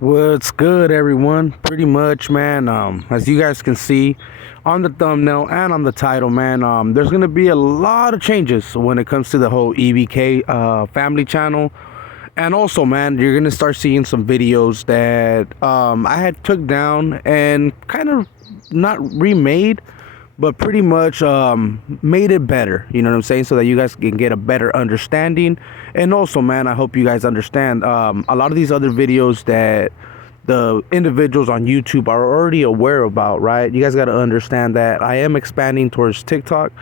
What's good, everyone? Pretty much, man, as you guys can see on the thumbnail and on the title, man, there's gonna be a lot of changes when it comes to the whole E.B.K family channel. And also, man, you're gonna start seeing some videos that I had took down and kind of not remade, but pretty much made it better, you know what I'm saying, so that you guys can get a better understanding. And also, man, I hope you guys understand a lot of these other videos that the individuals on YouTube are already aware about, right? You guys got to understand that I am expanding towards TikTok.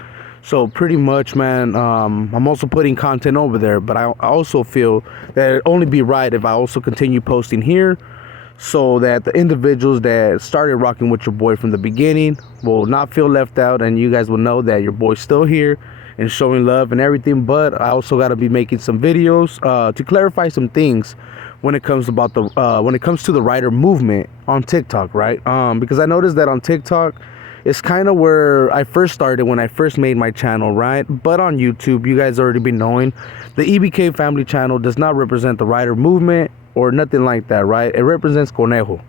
So pretty much, man, I'm also putting content over there, but I also feel that it'd only be right if I also continue posting here, so that the individuals that started rocking with your boy from the beginning will not feel left out, and you guys will know that your boy's still here and showing love and everything. But I also got to be making some videos to clarify some things when it comes about the when it comes to the rider movement on TikTok, right? Because I noticed that on TikTok it's kind of where I first started when I first made my channel, right? But on YouTube, you guys already been knowing the E.B.K family channel does not represent the rider movement or nothing like that, right? It represents Conejo,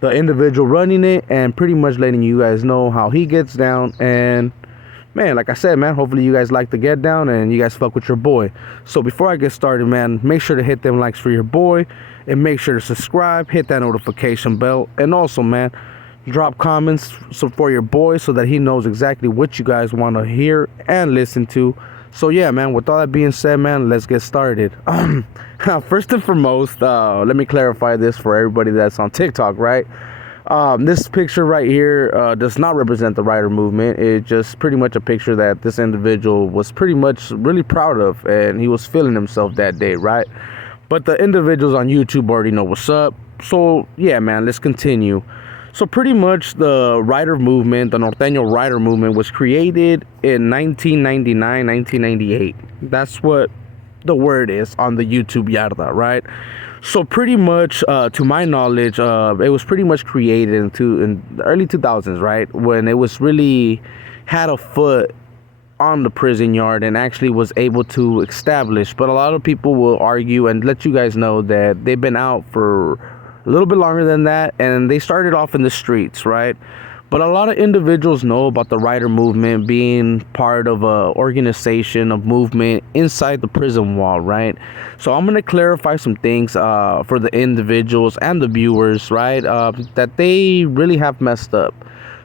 the individual running it, and pretty much letting you guys know how he gets down. And man, like I said, man, hopefully you guys like the get down and you guys fuck with your boy. So before I get started, man, make sure to hit them likes for your boy, and make sure to subscribe, hit that notification bell, and also, man, drop comments for your boy so that he knows exactly what you guys want to hear and listen to. So yeah, man, with all that being said, man, let's get started. First and foremost, let me clarify this for everybody that's on TikTok, right? This picture right here does not represent the rider movement. It's just pretty much a picture that this individual was pretty much really proud of, and he was feeling himself that day, right? But the individuals on YouTube already know what's up. So yeah, man, let's continue. So pretty much the rider movement, the Norteño Rider movement, was created in 1999, 1998. That's what the word is on the YouTube yarda, right? So pretty much, to my knowledge, it was pretty much created in the early 2000s, right? When it was really had a foot on the prison yard and actually was able to establish. But a lot of people will argue and let you guys know that they've been out for a little bit longer than that, and they started off in the streets, right? But a lot of individuals know about the rider movement being part of a organization of movement inside the prison wall, right? So I'm going to clarify some things for the individuals and the viewers, right, that they really have messed up.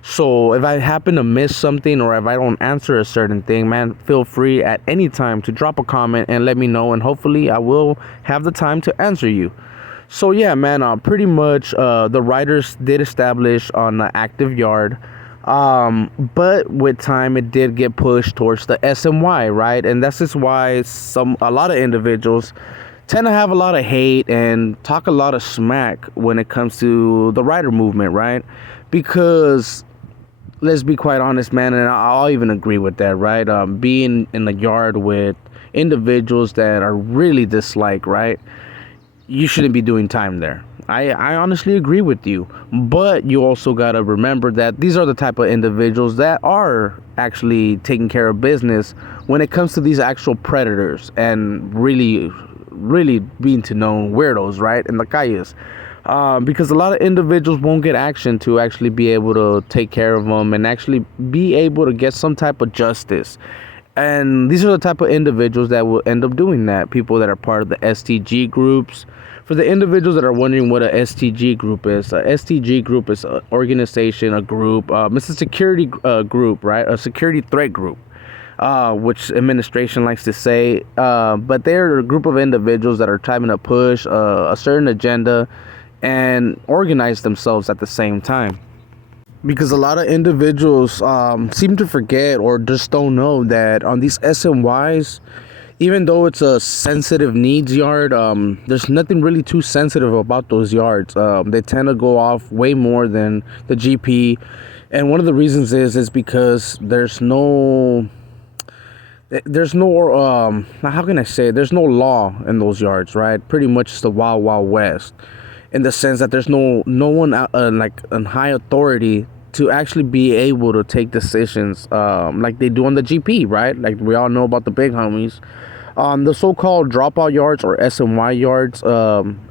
So if I happen to miss something, or if I don't answer a certain thing, man, feel free at any time to drop a comment and let me know, and hopefully I will have the time to answer you. So yeah, man, pretty much the riders did establish on the active yard, but with time it did get pushed towards the SNY, right? And that's just why a lot of individuals tend to have a lot of hate and talk a lot of smack when it comes to the rider movement, right? Because let's be quite honest, man, and I'll even agree with that, right? Being in the yard with individuals that are really disliked, right? You shouldn't be doing time there. I honestly agree with you, but you also got to remember that these are the type of individuals that are actually taking care of business when it comes to these actual predators and really being to known weirdos, right, in the calles. Because a lot of individuals won't get action to actually be able to take care of them and actually be able to get some type of justice. And these are the type of individuals that will end up doing that. People that are part of the STG groups. For the individuals that are wondering what a STG group is, a STG group is an organization, a group. It's a security group, right? A security threat group, which administration likes to say. But they're a group of individuals that are trying to push a certain agenda and organize themselves at the same time. Because a lot of individuals seem to forget or just don't know that on these SNYs, even though it's a sensitive needs yard, there's nothing really too sensitive about those yards. They tend to go off way more than the GP. And one of the reasons is because there's no there's no how can I say it? There's no law in those yards, right? Pretty much it's the wild west, in the sense that there's no one like in high authority to actually be able to take decisions like they do on the GP, right? Like we all know about the big homies. The so-called dropout yards or SMY yards,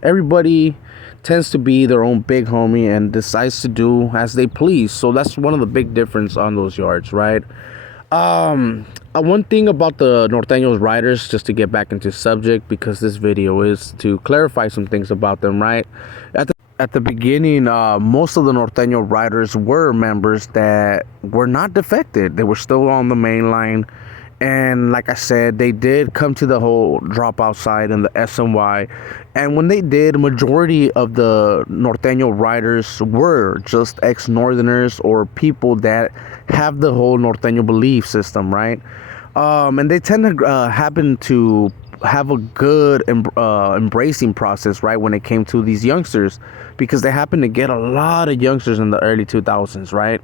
everybody tends to be their own big homie and decides to do as they please. So that's one of the big difference on those yards, right? One thing about the Norteño Riders, just to get back into subject, because this video is to clarify some things about them, right? At the beginning, most of the Norteño Riders were members that were not defected. They were still on the main line. And like I said, they did come to the whole dropout side and the SMY. And when they did, majority of the Norteño Riders were just ex-Northerners or people that have the whole Norteño belief system, right? And they tend to happen to have a good embracing process, right, when it came to these youngsters, because they happen to get a lot of youngsters in the early 2000s, right?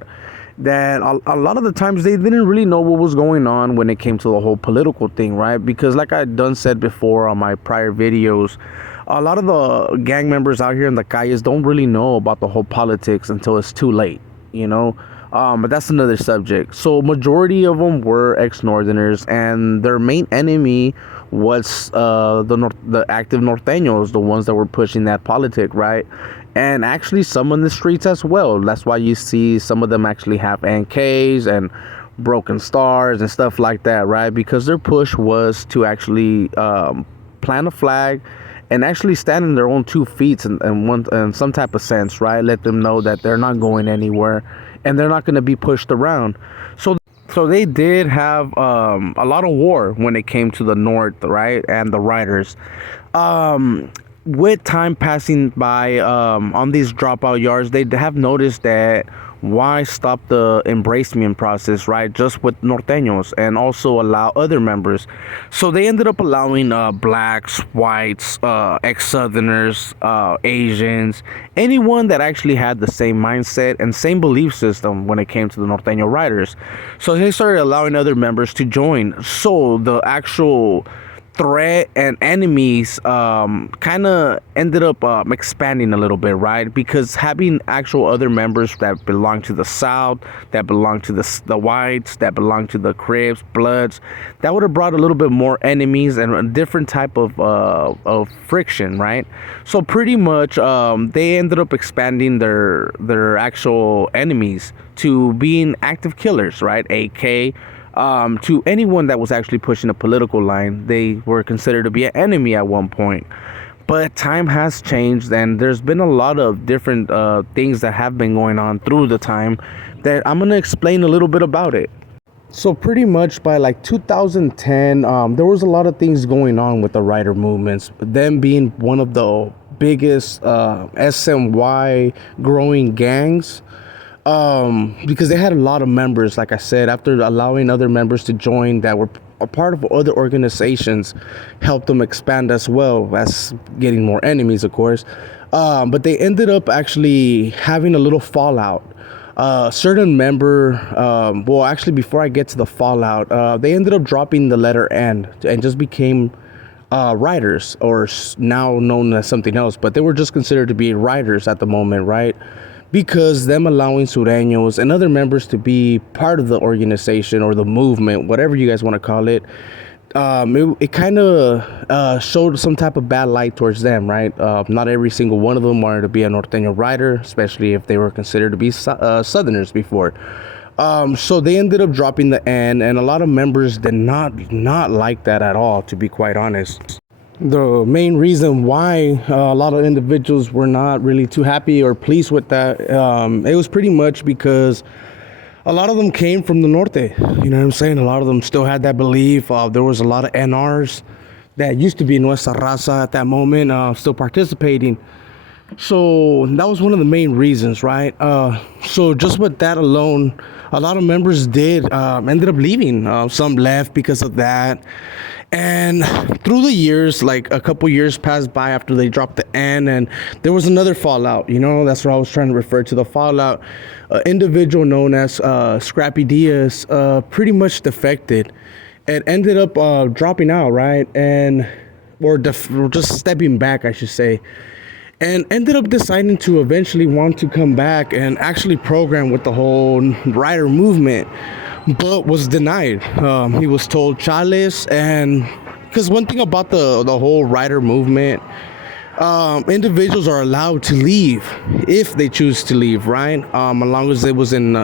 That a lot of the times they didn't really know what was going on when it came to the whole political thing, right? Because like I done said before on my prior videos, a lot of the gang members out here in the calles don't really know about the whole politics until it's too late, you know? But that's another subject. So majority of them were ex-Northerners, and their main enemy was the active Norteños, the ones that were pushing that politic, right? And actually some on the streets as well. That's why you see some of them actually have NKs and broken stars and stuff like that, right? Because their push was to actually plant a flag and actually stand on their own 2 feet in some type of sense, right? Let them know that they're not going anywhere and they're not going to be pushed around. So they did have a lot of war when it came to the North, right, and the Riders. With time passing by on these dropout yards, they have noticed that why stop the embracement process, right, just with Norteños, and also allow other members. So they ended up allowing blacks, whites, ex-Southerners, Asians, anyone that actually had the same mindset and same belief system when it came to the Norteño Riders. So they started allowing other members to join. So the actual threat and enemies kind of ended up expanding a little bit, right? Because having actual other members that belong to the South, that belong to the whites, that belong to the Crips, Bloods, that would have brought a little bit more enemies and a different type of friction, right? So pretty much they ended up expanding their actual enemies to being active killers, right? E.B.K. To anyone that was actually pushing a political line, they were considered to be an enemy at one point. But time has changed, and there's been a lot of different things that have been going on through the time that I'm going to explain a little bit about it. So pretty much by like 2010, there was a lot of things going on with the rider movements, them being one of the biggest SMY growing gangs. Because they had a lot of members, like I said, after allowing other members to join that were a part of other organizations, helped them expand as well as getting more enemies, of course. But they ended up actually having a little fallout. Certain member, well, actually, before I get to the fallout, they ended up dropping the letter N and just became riders, or now known as something else, but they were just considered to be riders at the moment, right? Because them allowing Sureños and other members to be part of the organization or the movement, whatever you guys want to call it, it kind of showed some type of bad light towards them, right? Not every single one of them wanted to be a Norteño rider, especially if they were considered to be Southerners before. So they ended up dropping the N, and a lot of members did not like that at all, to be quite honest. The main reason why a lot of individuals were not really too happy or pleased with that, it was pretty much because a lot of them came from the Norte. You know what I'm saying? A lot of them still had that belief. There was a lot of NRs that used to be Nuestra Raza at that moment, still participating. So that was one of the main reasons, right? So just with that alone, a lot of members ended up leaving. Some left because of that. And through the years, like a couple years passed by after they dropped the N, and there was another fallout. You know, that's what I was trying to refer to, the fallout. Individual known as Scrappy Diaz pretty much defected. it ended up dropping out, right? And or just stepping back, I should say, and ended up deciding to eventually want to come back and actually program with the whole rider movement, but was denied. He was told chales, and because one thing about the whole rider movement, individuals are allowed to leave if they choose to leave, right? As long as it wasn't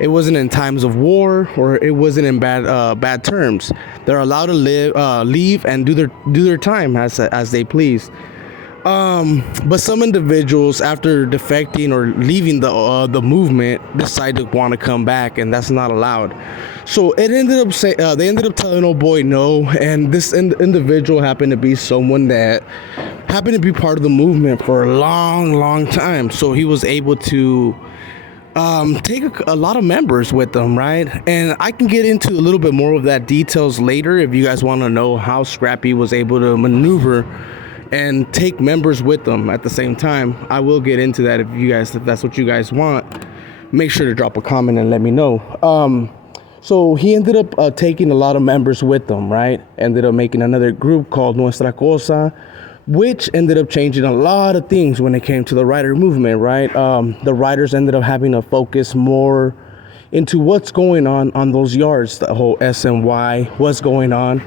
in times of war or it wasn't in bad terms. They're allowed to leave and do their time as they please. But some individuals, after defecting or leaving the movement, decide to want to come back, and that's not allowed. So it ended up they ended up telling old boy no, and this individual happened to be someone that happened to be part of the movement for a long time. So he was able to take a lot of members with them, right? And I can get into a little bit more of that details later if you guys want to know how Scrappy was able to maneuver and take members with them at the same time. I will get into that if that's what you guys want. Make sure to drop a comment and let me know. So he ended up taking a lot of members with them, right? Ended up making another group called Nuestra Cosa, which ended up changing a lot of things when it came to the rider movement, right? The riders ended up having to focus more into what's going on those yards, the whole SNY, what's going on,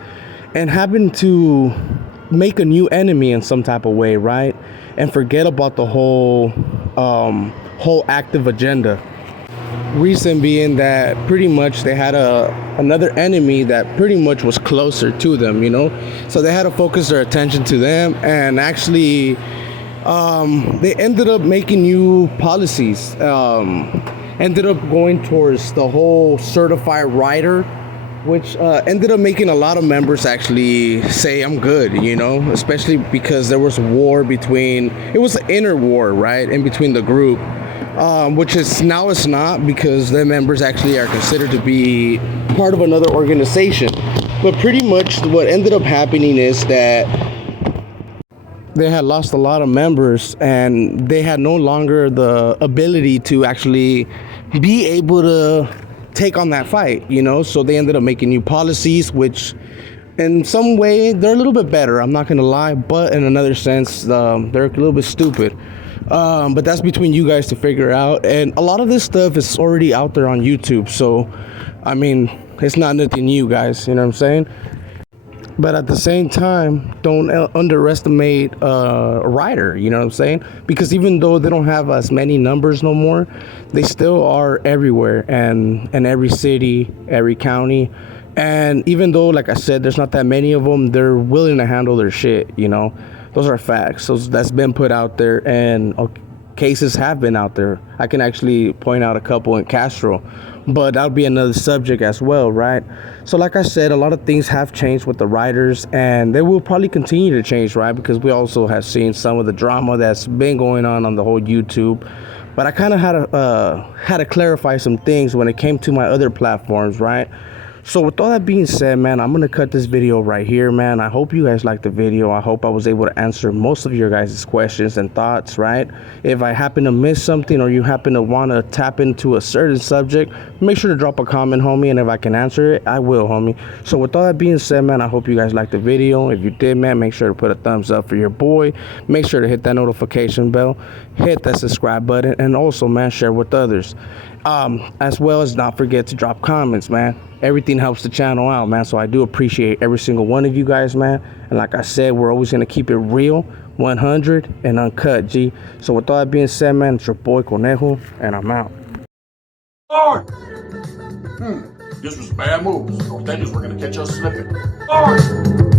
and having to make a new enemy in some type of way, right? And forget about the whole active agenda. Reason being that pretty much they had another enemy that pretty much was closer to them, so they had to focus their attention to them, and actually they ended up making new policies, ended up going towards the whole certified rider, which ended up making a lot of members actually say I'm good, especially because there was a war it was an inner war, right, in between the group, which is now it's not, because the members actually are considered to be part of another organization. But pretty much what ended up happening is that they had lost a lot of members, and they had no longer the ability to actually be able to take on that fight, so they ended up making new policies, which in some way they're a little bit better, I'm not gonna lie, but in another sense they're a little bit stupid. But that's between you guys to figure out, and a lot of this stuff is already out there on YouTube, so I mean, it's not nothing new, guys, you know what I'm saying? But at the same time, don't underestimate a rider, you know what I'm saying? Because even though they don't have as many numbers no more, they still are everywhere, and in every city, every county. And even though, like I said, there's not that many of them, they're willing to handle their shit, Those are facts. So that's been put out there, and cases have been out there. I can actually point out a couple in Castro, but that'll be another subject as well, right? So like I said, a lot of things have changed with the riders, and they will probably continue to change, right? Because we also have seen some of the drama that's been going on the whole YouTube. But I kind of had to clarify some things when it came to my other platforms, right? So with all that being said, man, I'm going to cut this video right here, man. I hope you guys liked the video. I hope I was able to answer most of your guys' questions and thoughts, right? If I happen to miss something, or you happen to want to tap into a certain subject, make sure to drop a comment, homie, and if I can answer it, I will, homie. So with all that being said, man, I hope you guys liked the video. If you did, man, make sure to put a thumbs up for your boy. Make sure to hit that notification bell, hit that subscribe button, and also, man, share with others. As well as not forget to drop comments, man. Everything helps the channel out, man. So I do appreciate every single one of you guys, man. And like I said, we're always going to keep it real, 100 and uncut, G. So with all that being said, man, it's your boy Conejo, and I'm out. Lord! This was bad moves. Norteños were going to catch us slipping. Lord!